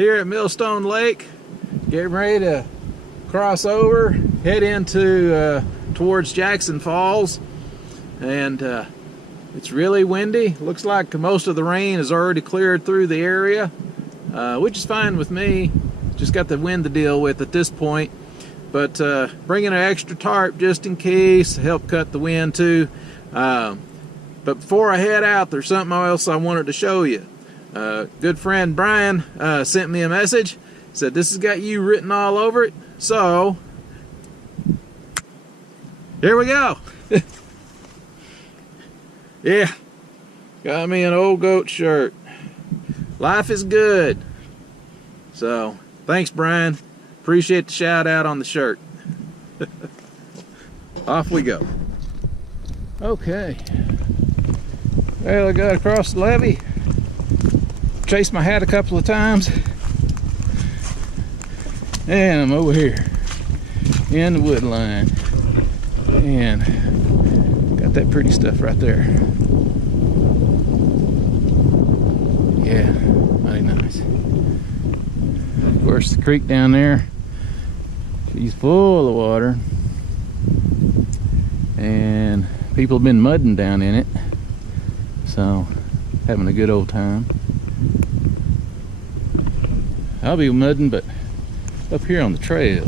here at Millstone Lake, getting ready to cross over, head into towards Jackson Falls, and it's really windy. Looks like most of the rain has already cleared through the area, which is fine with me. Just got the wind to deal with at this point, but bringing an extra tarp just in case to help cut the wind too. But before I head out, there's something else I wanted to show you. Good friend Brian sent me a message, said this has got you written all over it, so here we go. Yeah, got me an old goat shirt. Life is good. So thanks, Brian, appreciate the shout out on the shirt. Off we go. Okay, well, I got across the levee, chased my hat a couple of times, and I'm over here in the wood line, and got that pretty stuff right there. Yeah, mighty nice. Of course, the creek down there, she's full of water, and people have been mudding down in it, so having a good old time. I'll be mudding, but up here on the trail.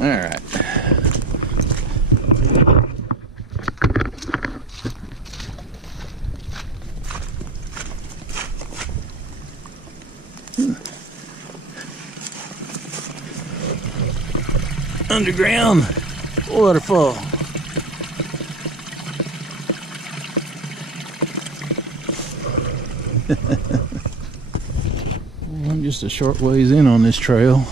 All right. Underground waterfall. I'm just a short ways in on this trail.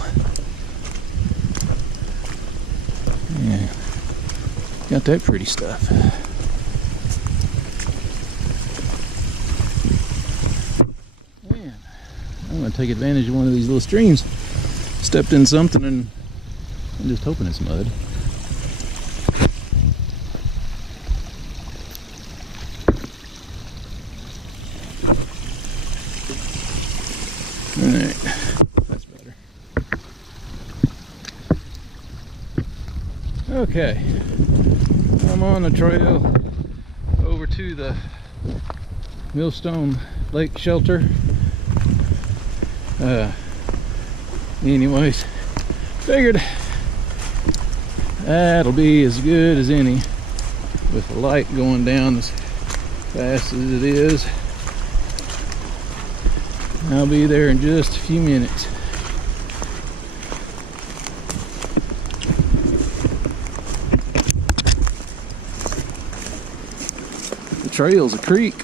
Yeah, got that pretty stuff. Man, I'm gonna take advantage of one of these little streams. Stepped in something and I'm just hoping it's mud. Alright, that's better. Okay, I'm on the trail over to the Millstone Lake shelter. Anyways, figured that'll be as good as any with the light going down as fast as it is. I'll be there in just a few minutes. The trail's a creek.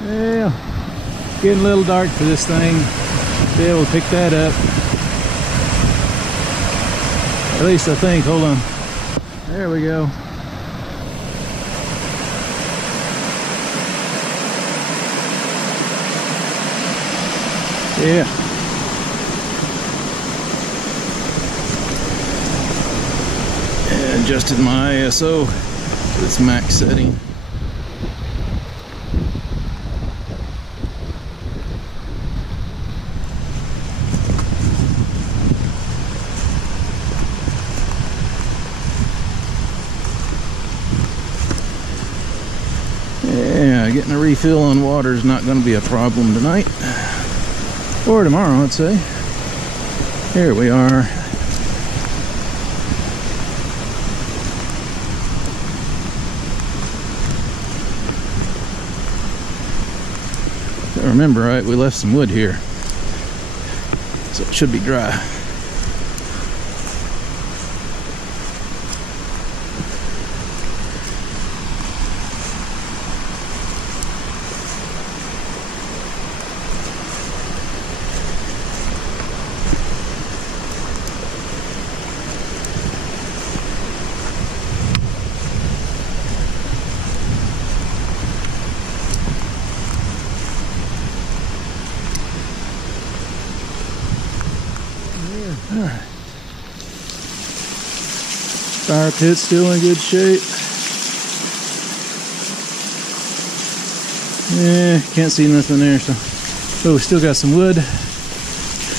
Well, getting a little dark for this thing. Be able to pick that up. At least I think. Hold on. There we go. Yeah. And adjusted my ISO to its max setting. Yeah, getting a refill on water is not going to be a problem tonight. Or tomorrow, I'd say. Here we are. If I remember right, we left some wood here, so it should be dry. Fire pit's still in good shape. Yeah, can't see nothing there, so. Oh, we still got some wood.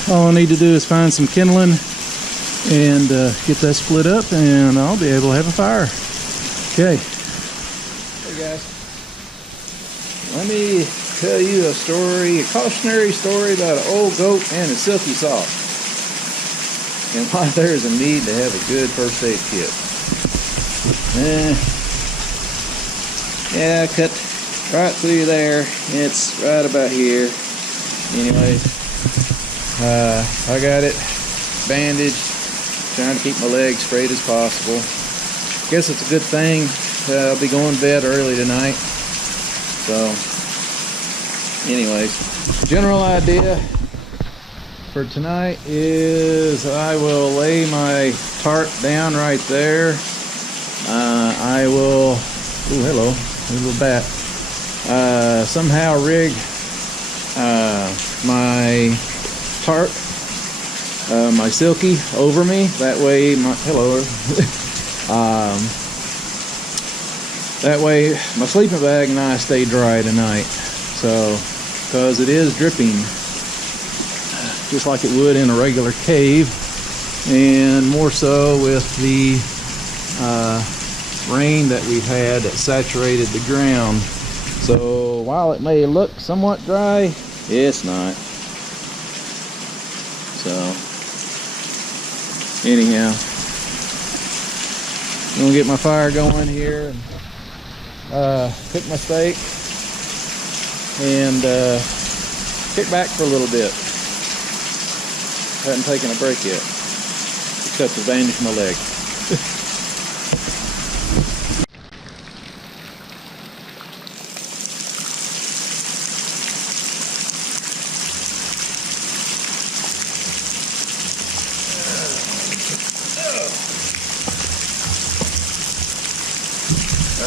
All I need to do is find some kindling and get that split up, and I'll be able to have a fire. Okay. Hey guys, let me tell you a story, a cautionary story about an old goat and a silky sock, and why there's a need to have a good first aid kit. Yeah, cut right through there. It's right about here. Anyways, I got it bandaged, trying to keep my legs straight as possible. Guess it's a good thing. I'll be going to bed early tonight. So, anyways, general idea for tonight is I will lay my tarp down right there. I will, oh hello, a little bat. Somehow rig my tarp, my silky over me. That way, that way my sleeping bag and I stay dry tonight. So, because it is dripping just like it would in a regular cave, and more so with the rain that we've had that saturated the ground. So while it may look somewhat dry, it's not. So anyhow, I'm gonna get my fire going here and cook my steak and kick back for a little bit. I haven't taken a break yet, except to bandage my leg.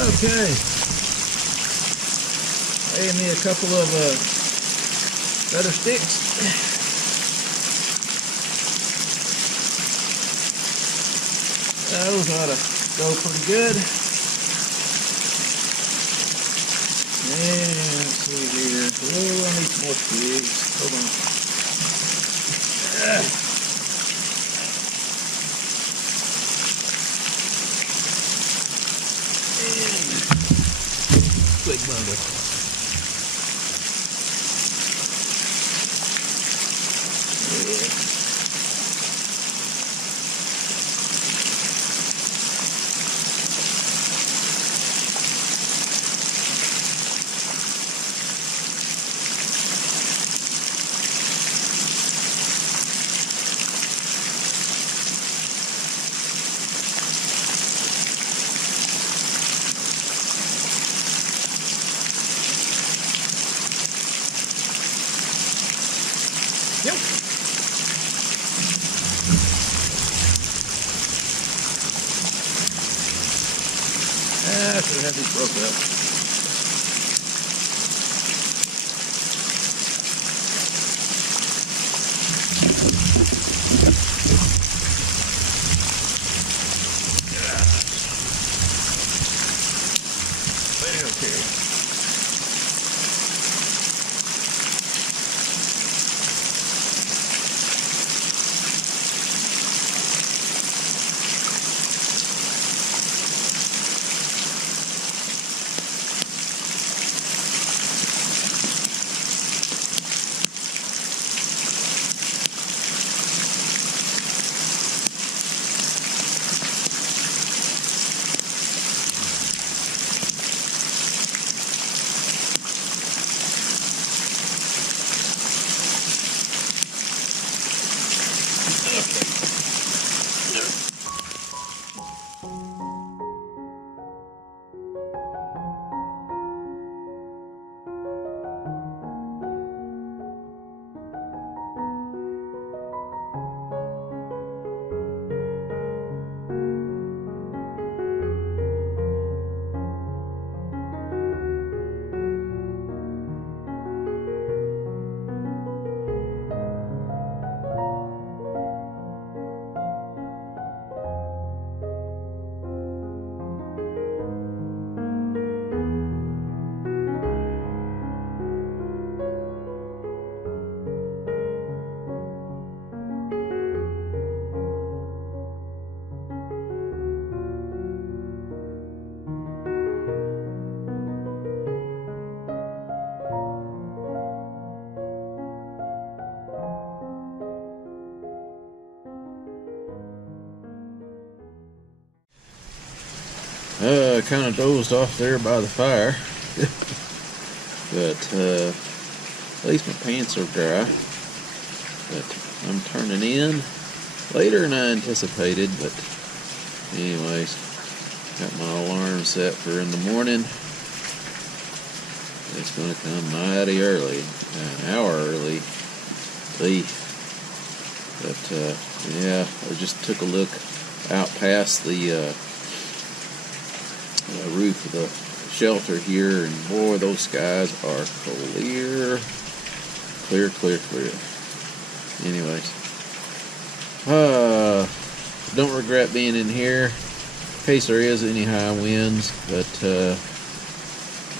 Okay, lay me a couple of butter sticks. Those ought to go pretty good. And let's see here. Oh, I need some more twigs. Hold on. Twig bundle. Yeah. Yep. I should have these broke up. Okay. Kind of dozed off there by the fire. But at least my pants are dry. But I'm turning in later than I anticipated. But anyways, got my alarm set for in the morning. It's going to come mighty early, an hour early. But yeah, I just took a look out past the roof of the shelter here, and boy, those skies are clear. Anyways, don't regret being in here in case there is any high winds, but I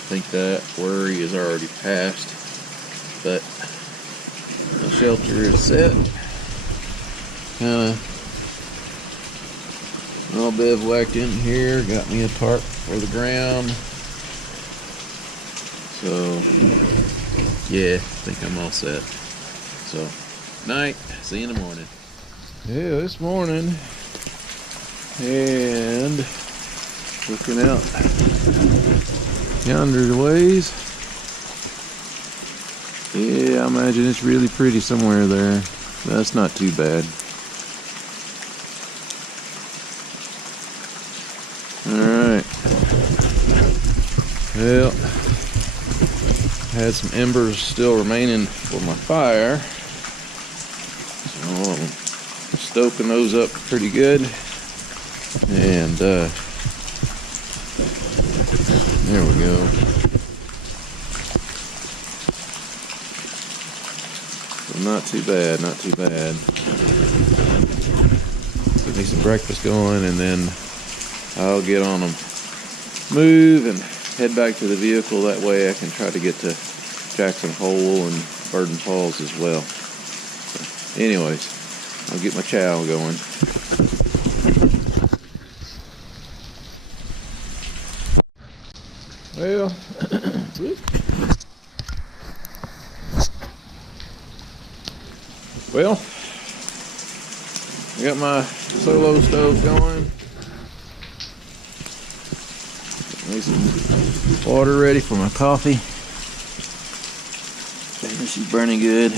think that worry is already past. But the shelter is set. Kinda all bivouacked in here. Got me a tarp for the ground. So yeah, I think I'm all set. So night. See you in the morning. Yeah, this morning, and looking out yonder ways. Yeah, I imagine it's really pretty somewhere there. That's not too bad. Alright. Well, had some embers still remaining for my fire. So I'm stoking those up pretty good. And there we go. So not too bad, not too bad. Get me some breakfast going, and then I'll get on them, move, and head back to the vehicle. That way I can try to get to Jackson Hole and Burden Falls as well. So anyways, I'll get my chow going. Well, I got my solo stove going. Get some water ready for my coffee. She's burning good.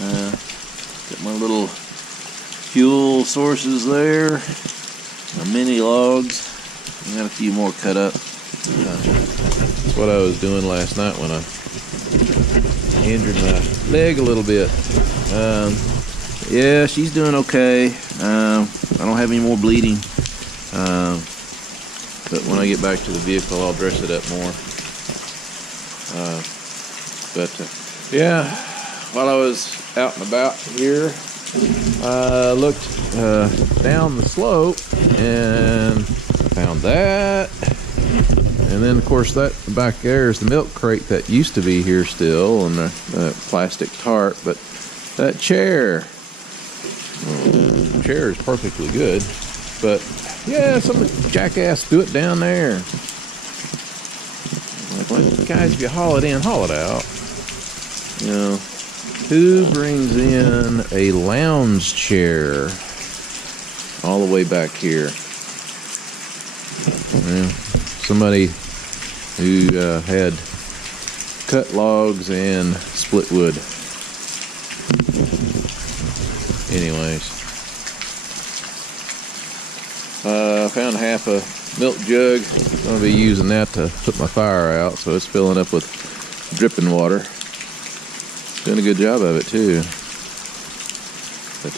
Got my little fuel sources there. My mini logs. I got a few more cut up. That's what I was doing last night when I injured my leg a little bit. Yeah, she's doing okay. I don't have any more bleeding. But when I get back to the vehicle, I'll dress it up more. Yeah, while I was out and about here, I looked down the slope and found that. And then, of course, that back there is the milk crate that used to be here still, and the plastic tarp. But that chair, the chair is perfectly good. But yeah, some jackass threw it down there. Like, well, guys, if you haul it in, haul it out. You know, who brings in a lounge chair all the way back here? Well, somebody who had cut logs and split wood. Anyways, I found half a milk jug. I'm going to be using that to put my fire out, so it's filling up with dripping water. Doing a good job of it too. But,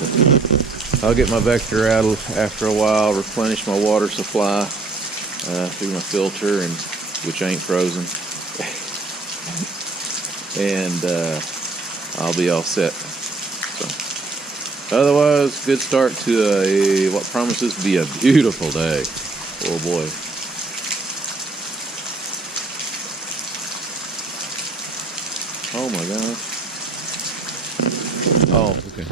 I'll get my Vector out after a while, replenish my water supply through my filter, and which ain't frozen, and I'll be all set. So, otherwise, good start to what promises to be a beautiful day. Oh boy. Oh my gosh. Oh, okay.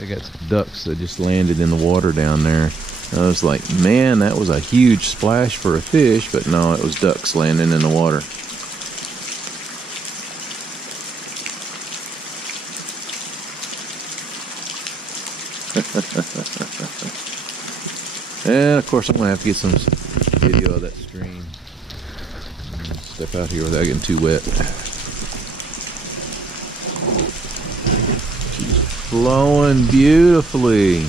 I got some ducks that just landed in the water down there. I was like, man, that was a huge splash for a fish, but no, it was ducks landing in the water. And of course I'm going to have to get some video of that stream. Step out here without getting too wet. She's flowing beautifully.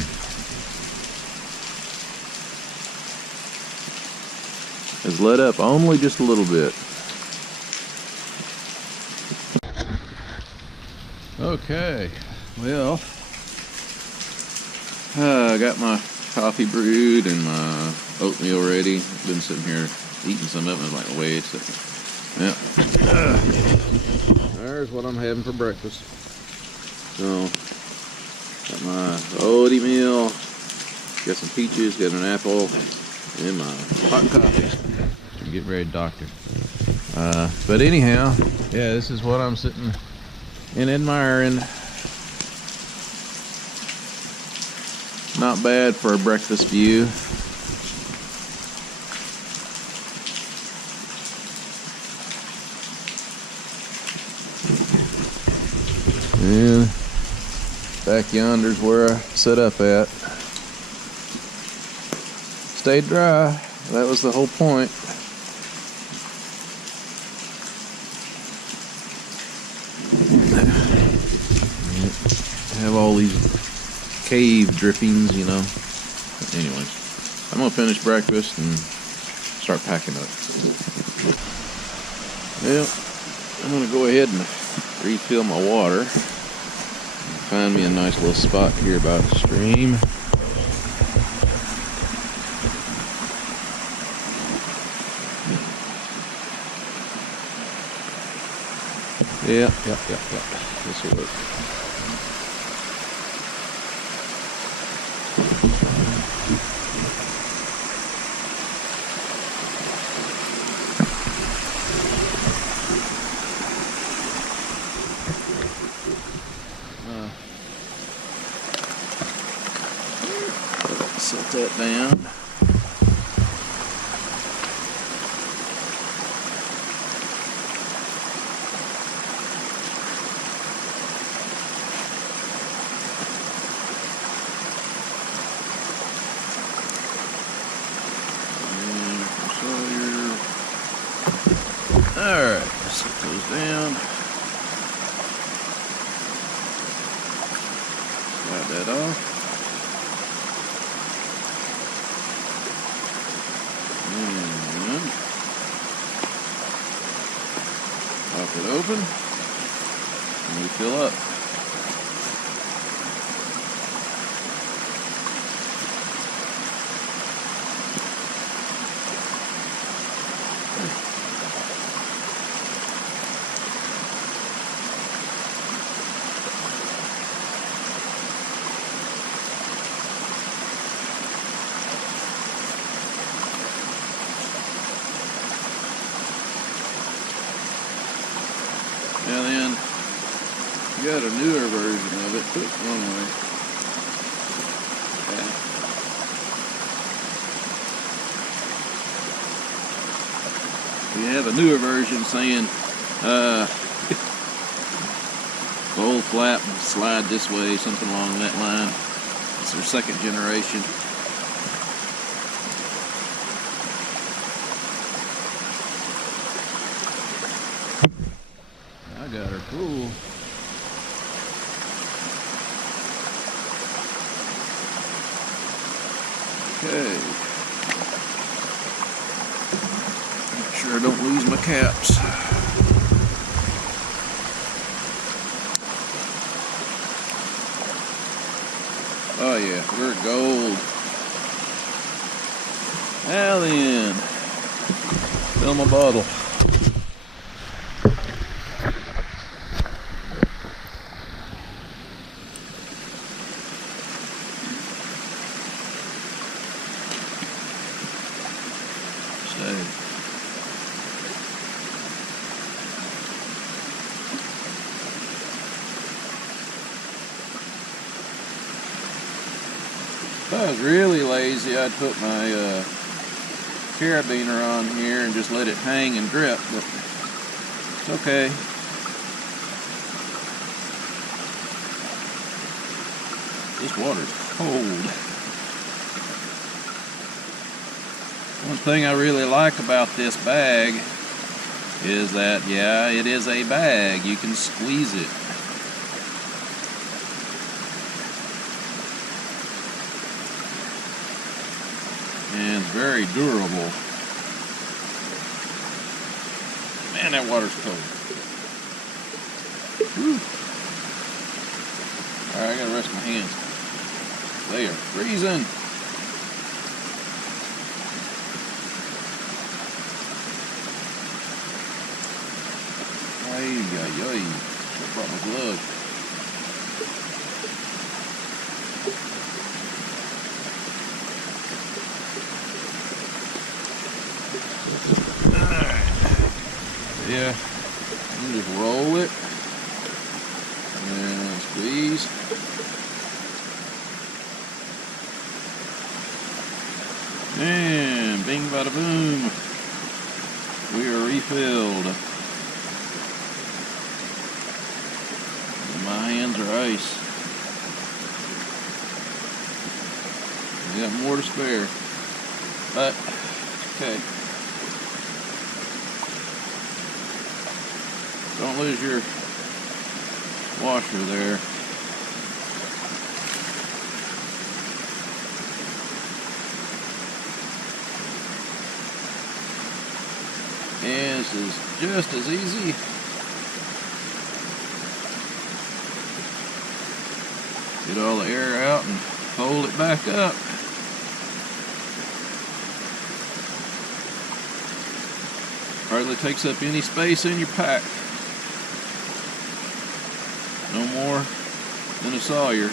It's let up only just a little bit. Okay, well, I got my coffee brewed and my oatmeal ready. Been sitting here eating some of it. I was like, wait a second. Yeah. There's what I'm having for breakfast. So, got my oatmeal, got some peaches, got an apple, and my hot coffee. I'm getting ready to doctor. But anyhow, yeah, this is what I'm sitting and admiring. Not bad for a breakfast view. And back yonder's where I set up at. Stayed dry. That was the whole point. Have all these cave drippings, you know. But anyways, I'm gonna finish breakfast and start packing up. Well, I'm gonna go ahead and refill my water. Find me a nice little spot here by the stream. Yeah. This will work. Set that down. Alright, set those down. Slide that off. And pop it open. And we fill up. Now then, you got a newer version of it. Oop, wrong way. Yeah. You have a newer version saying, fold flap and slide this way, something along that line. It's their second generation. I got her cool. Okay. Make sure I don't lose my caps. Oh yeah, we're gold. Now then, fill my bottle. If I was really lazy, I'd put my carabiner on here and just let it hang and drip, but it's okay. This water's cold. One thing I really like about this bag is that, yeah, it is a bag. You can squeeze it. And it's very durable. Man, that water's cold. Whew. Alright, I gotta rest my hands. They are freezing. Ay, ay, ay. I brought my gloves. Alright. Yeah. You just roll it. And squeeze. And bing bada boom. We are refilled. My hands are ice. We got more to spare. But, okay. Don't lose your washer there. And this is just as easy. Get all the air out and fold it back up. Hardly takes up any space in your pack. No more than a Sawyer.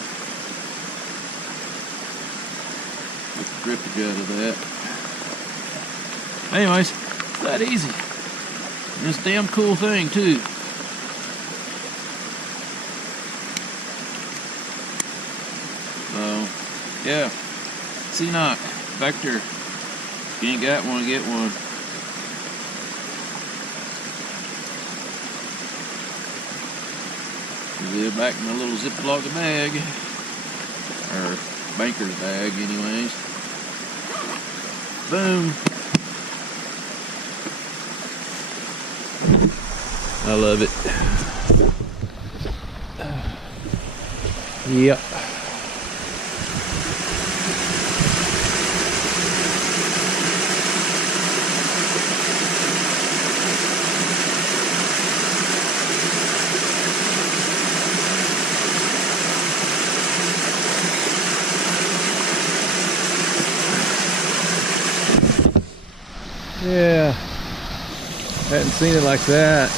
Get the drippage out of that. Anyways, it's that easy. And it's a damn cool thing too. So, yeah. C-Knock, Vector. If you ain't got one, get one. Live back in a little Ziploc bag, or banker's bag anyways. Boom. I love it. Yep. Yeah, hadn't seen it like that.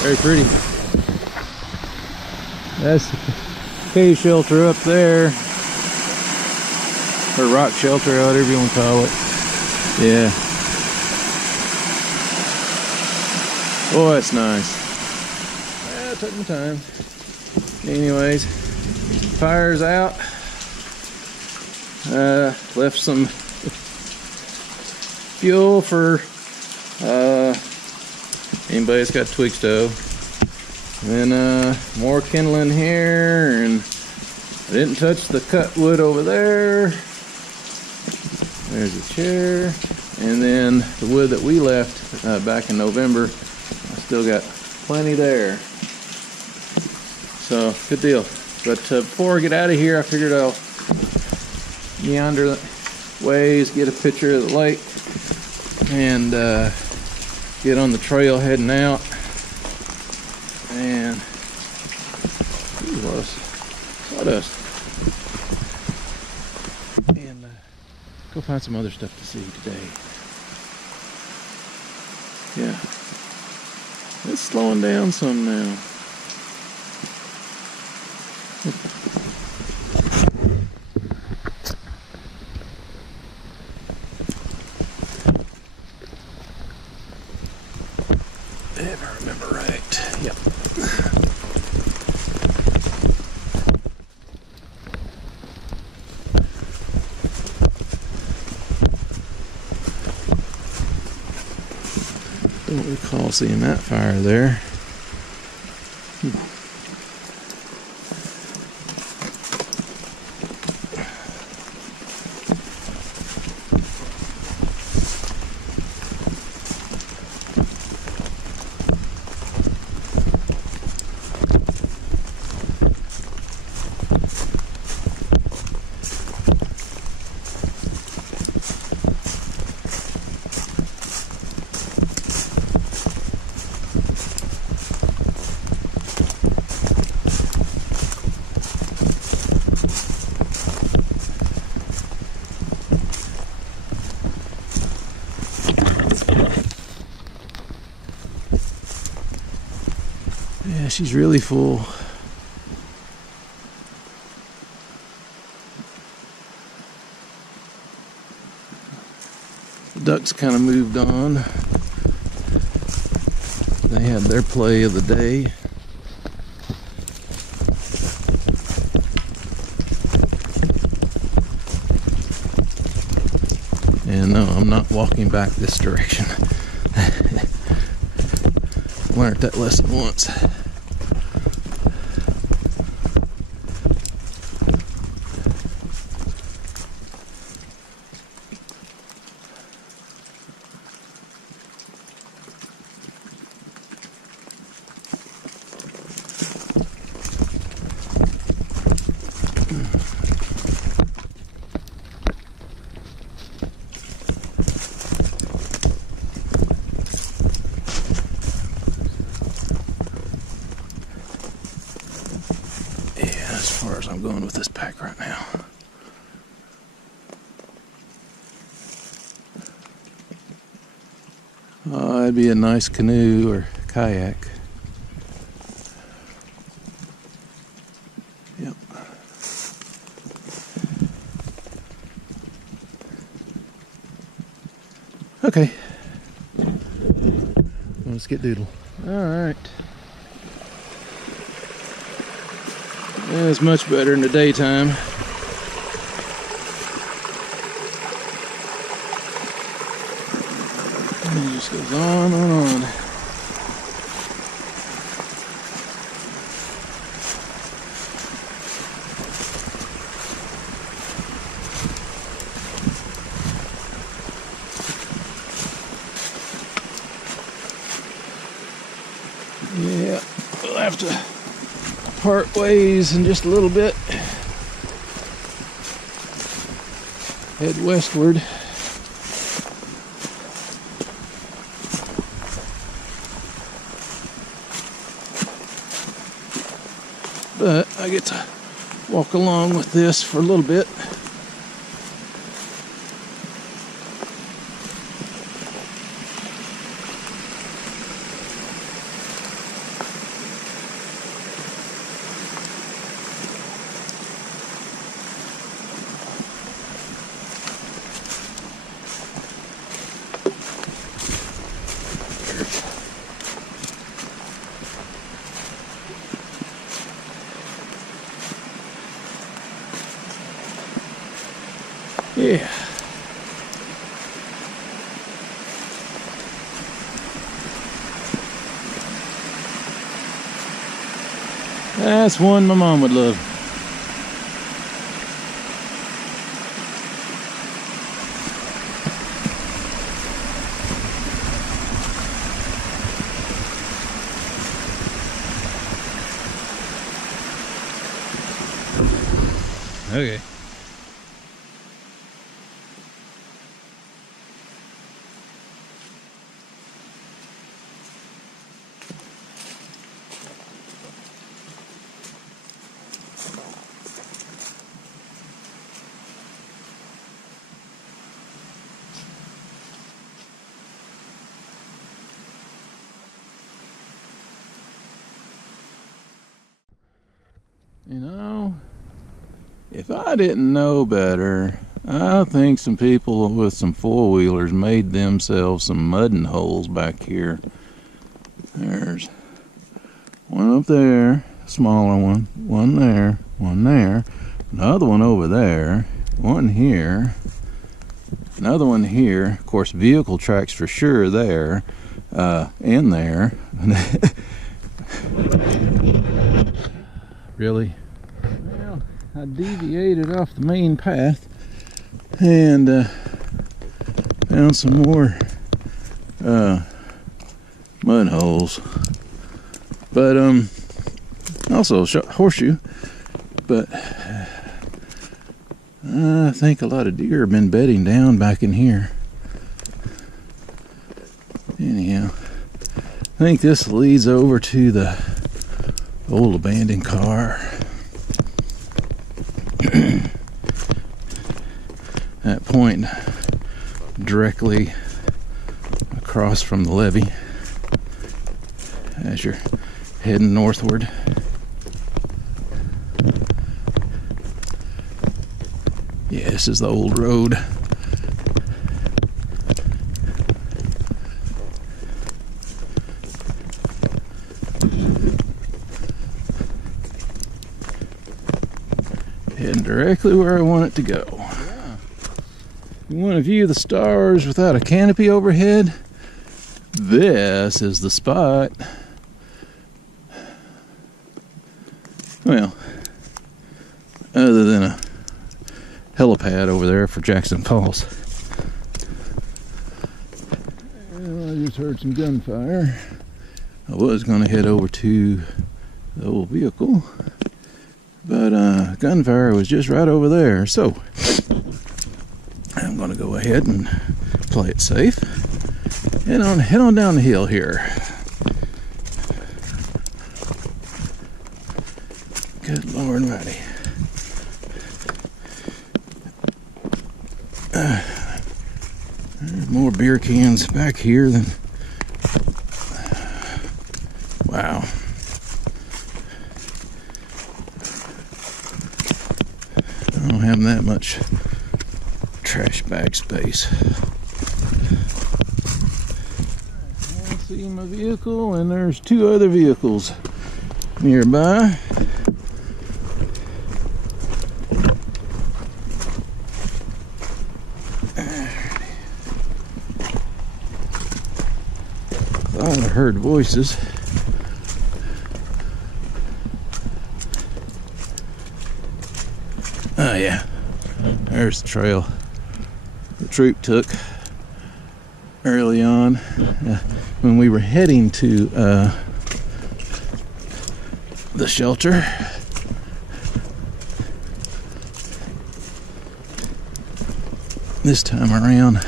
Very pretty. That's the cave shelter up there, or rock shelter, whatever you want to call it. Yeah. Oh, that's nice. Yeah, it took my time. Anyways, fire's out. Left some fuel for anybody that's got twig stove, and more kindling here, and I didn't touch the cut wood over there. There's a chair, and then the wood that we left back in November, I still got plenty there, so good deal. But before I get out of here, I figured I'll meander ways, get a picture of the lake, and get on the trail heading out. And ooh, a lot of sawdust. And go find some other stuff to see today. Yeah, it's slowing down some now. If I remember right. Yep. Don't recall seeing that fire there. Yeah, she's really full. The ducks kind of moved on. They had their play of the day. And no, I'm not walking back this direction. Learned that lesson once. As far as I'm going with this pack right now. Oh, that'd be a nice canoe or kayak. Yep. Okay. Let's get doodle. All right. Yeah, it's much better in the daytime. And it just goes on and on. Yeah, we'll have to part ways in just a little bit. Head westward. But I get to walk along with this for a little bit. Yeah. That's one my mom would love. Okay. You know, if I didn't know better, I think some people with some four-wheelers made themselves some mudding holes back here. There's one up there, a smaller one there, another one over there, one here, another one here. Of course, vehicle tracks for sure there, and there. Really? Well, I deviated off the main path and found some more mud holes, but also horseshoe. But I think a lot of deer have been bedding down back in here. Anyhow, I think this leads over to the old abandoned car. That point directly across from the levee as you're heading northward. Yeah, this is the old road. Heading directly where I want it to go. Yeah. You want to view the stars without a canopy overhead? This is the spot. Well, other than a helipad over there for Jackson Falls. Well, I just heard some gunfire. I was going to head over to the old vehicle, but gunfire was just right over there. So I'm going to go ahead and play it safe. Head on down the hill here. Good Lord, Almighty. There's more beer cans back here than... Wow. I don't have that much trash bag space. I see my vehicle, and there's two other vehicles nearby. Thought I heard voices. Oh yeah, there's the trail the troop took early on when we were heading to the shelter. This time around,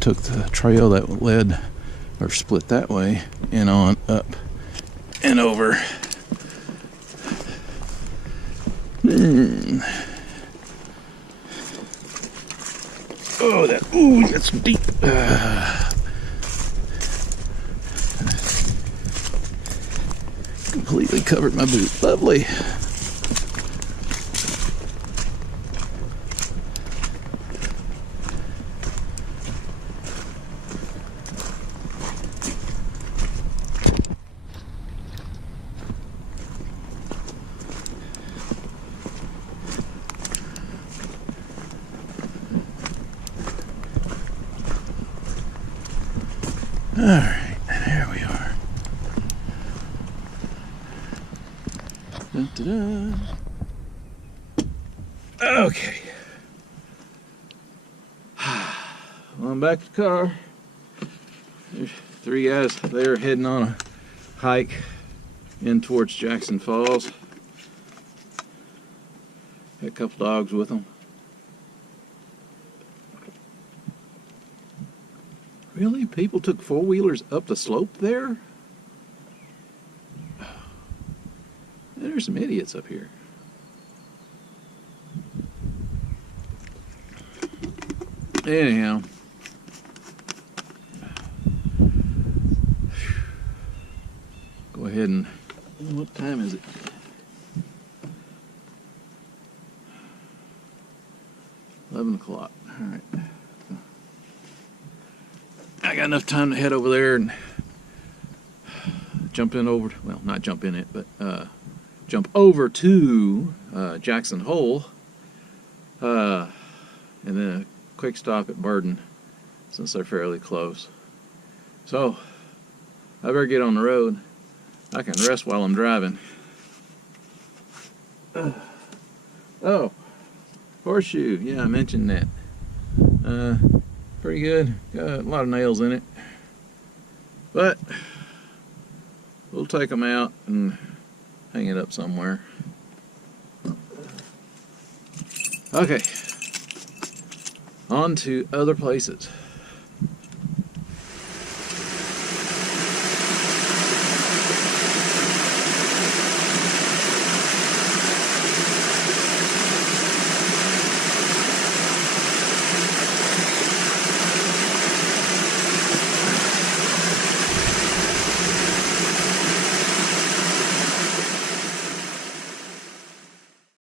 took the trail that led or split that way and on up and over. Oh, that's deep. Completely covered my boot. Lovely. Alright, there we are. Dun, dun, dun. Okay. Well, I'm back to the car. There's three guys there heading on a hike in towards Jackson Falls. Got a couple dogs with them. Really? People took four-wheelers up the slope there? There's some idiots up here. Anyhow. Go ahead and... What time is it? $11 o'clock. All right. I got enough time to head over there and jump in over, well, not jump in it, but jump over to Jackson Hole, and then a quick stop at Burden, since they're fairly close. So, I better get on the road. I can rest while I'm driving. Oh, horseshoe, yeah, I mentioned that. Pretty good. Got a lot of nails in it. But we'll take them out and hang it up somewhere. Okay. On to other places.